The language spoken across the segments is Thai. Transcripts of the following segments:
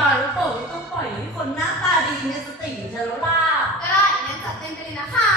ต่อยลูกโป่งนี่ต้องปล่อยให้คนหน้าตาดีเมีสติเจอแล้วล่ะก็ได้งั้นจัดเต็มไปเลยนะคะ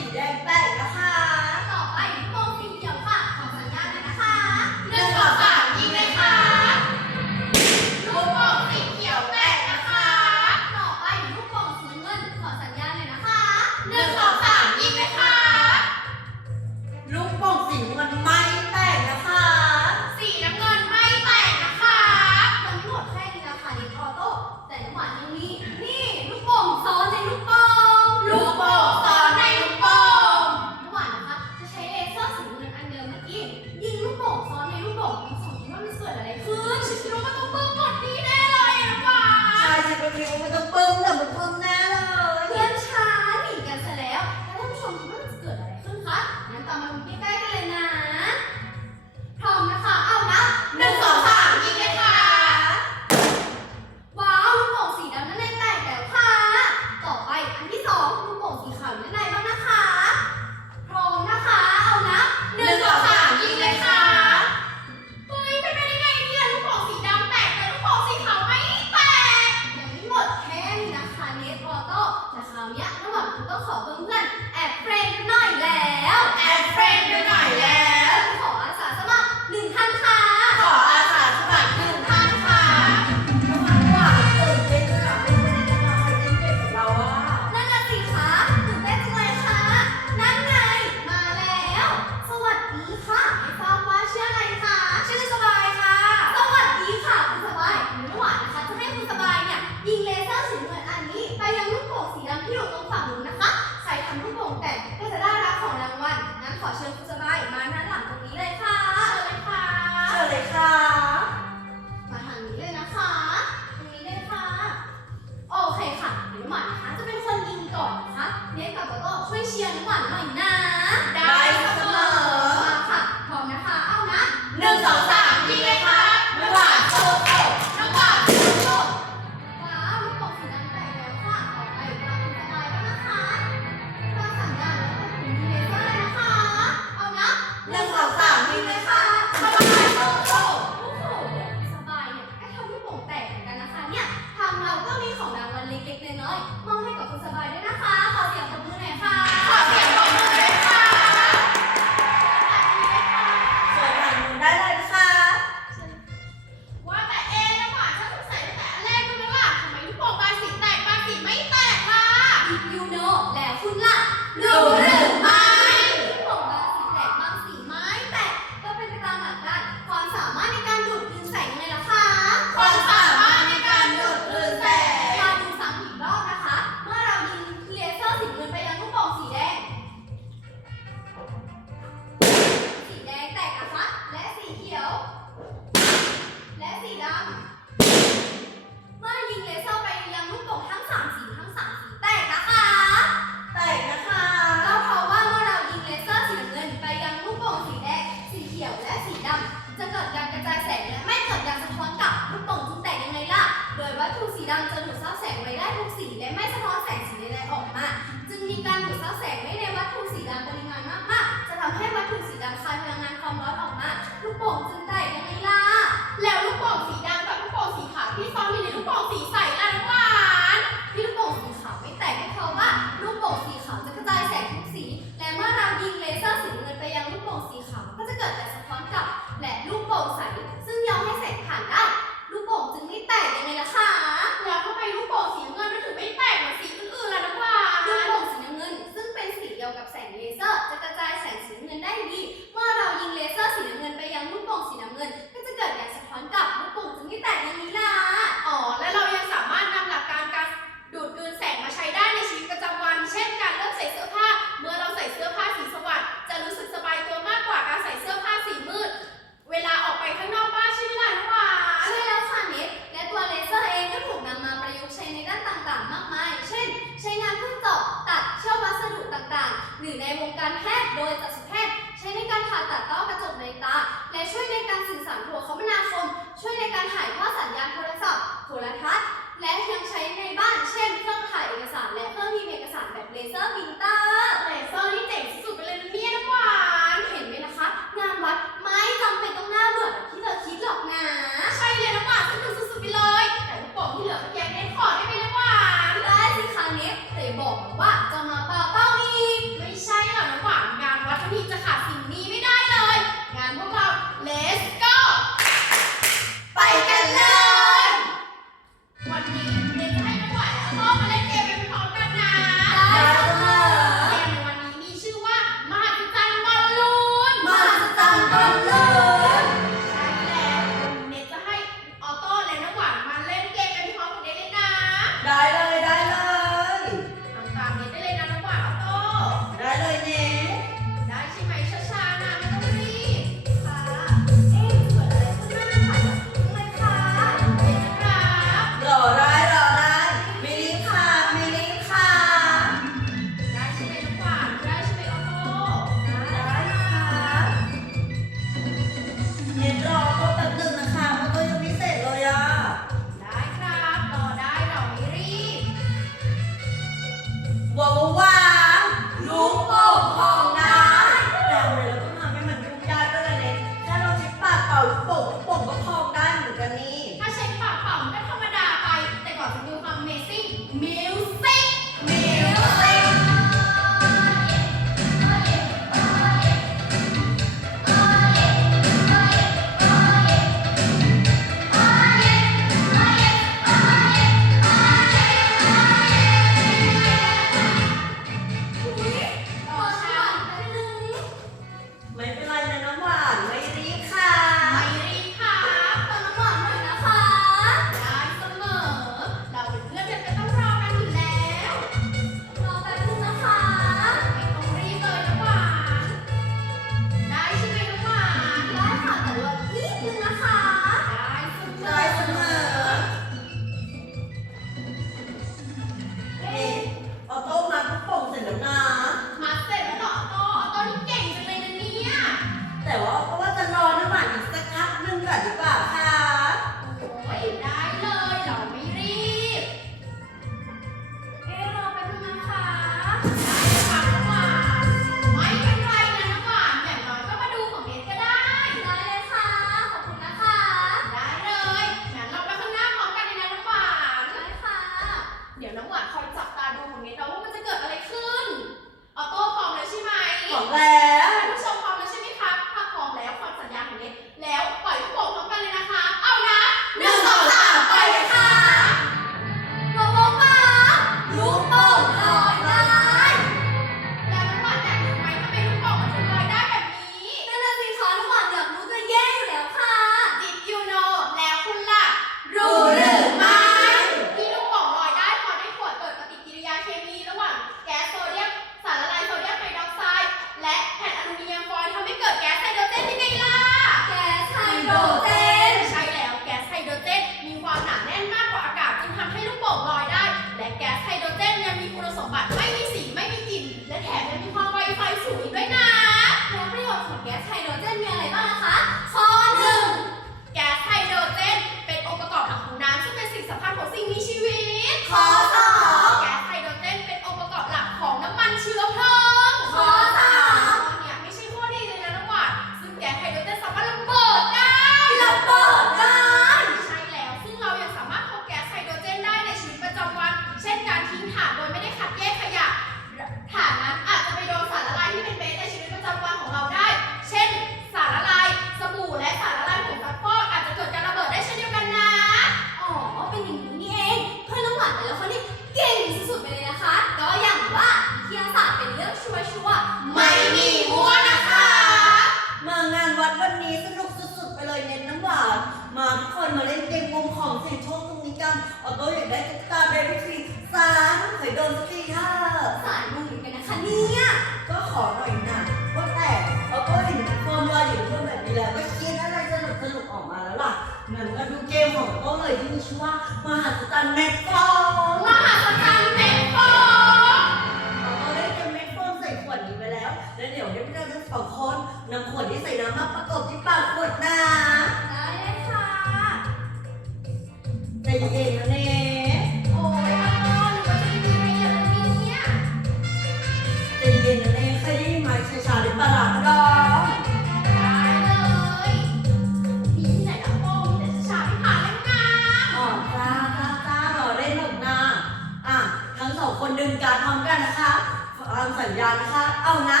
สัญญาณนะคะ เอานะ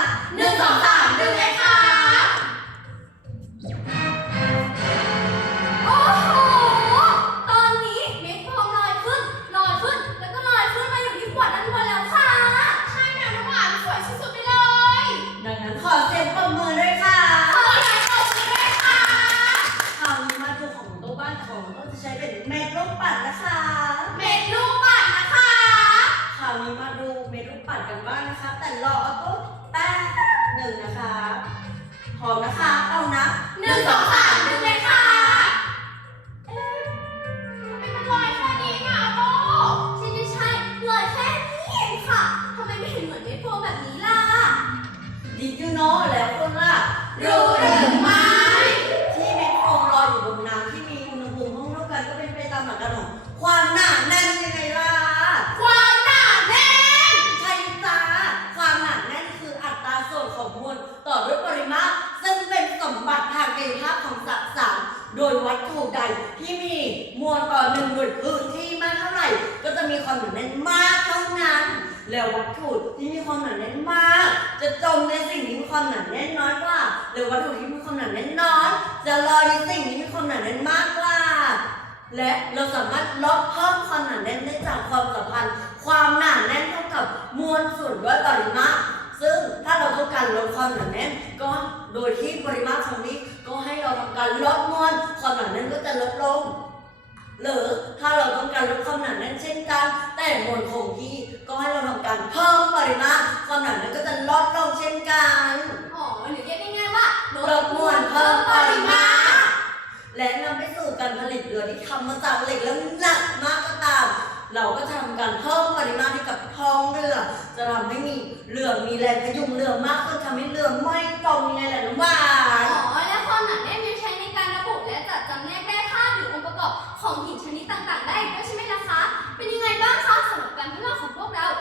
แล้ววัตถุที่มีความหนาแน่นมาก จะจมในสิ่งที่มีความหนาแน่นน้อยกว่าหรือวัตถุที่มีความหนาแน่นน้อยจะลอยในสิ่งที่มีความหนาแน่นมากกว่า และเราสามารถลดเพิ่มความหนาแน่นได้จากความสัมพันธ์ความหนาแน่นเท่ากับมวลส่วนด้วยปริมาตรซึ่งถ้าเราต้องการลดความหนาแน่นก็โดยที่ปริมาตรของนี้ก็ให้เราทำการลดมวลความหนาแน่นก็จะลดลง หรือถ้าเราต้องการลดความหนาแน่นเช่นกัน แต่มวลคงที่ ก็ให้เราทำการเพิ่มปริมาตรความหนาแน่นก็จะลดลงเช่นกันอ๋อหรือเรียกง่ายๆว่าลดมวลเพิ่มปริมาตรและนำไปสู่การผลิตเรือที่ทำมาจากเหล็กแล้วหนักมากก็ตาม เราก็จะทำการเพิ่มปริมาตรให้กับท้องเรือ จะทำให้มีเรือมีแรงพยุงเรือมากขึ้นทำให้เรือไม่จมในแหล่งน้ำหวาอ๋นอและความหนาแน่นยังใช้ในการระบุและจัดจำแนกแร่ธาตุหรือองค์ประกอบของหินชนิดต่างๆ ได้ด้วยใช่ไหม bạn cứ lo không tốt đâu.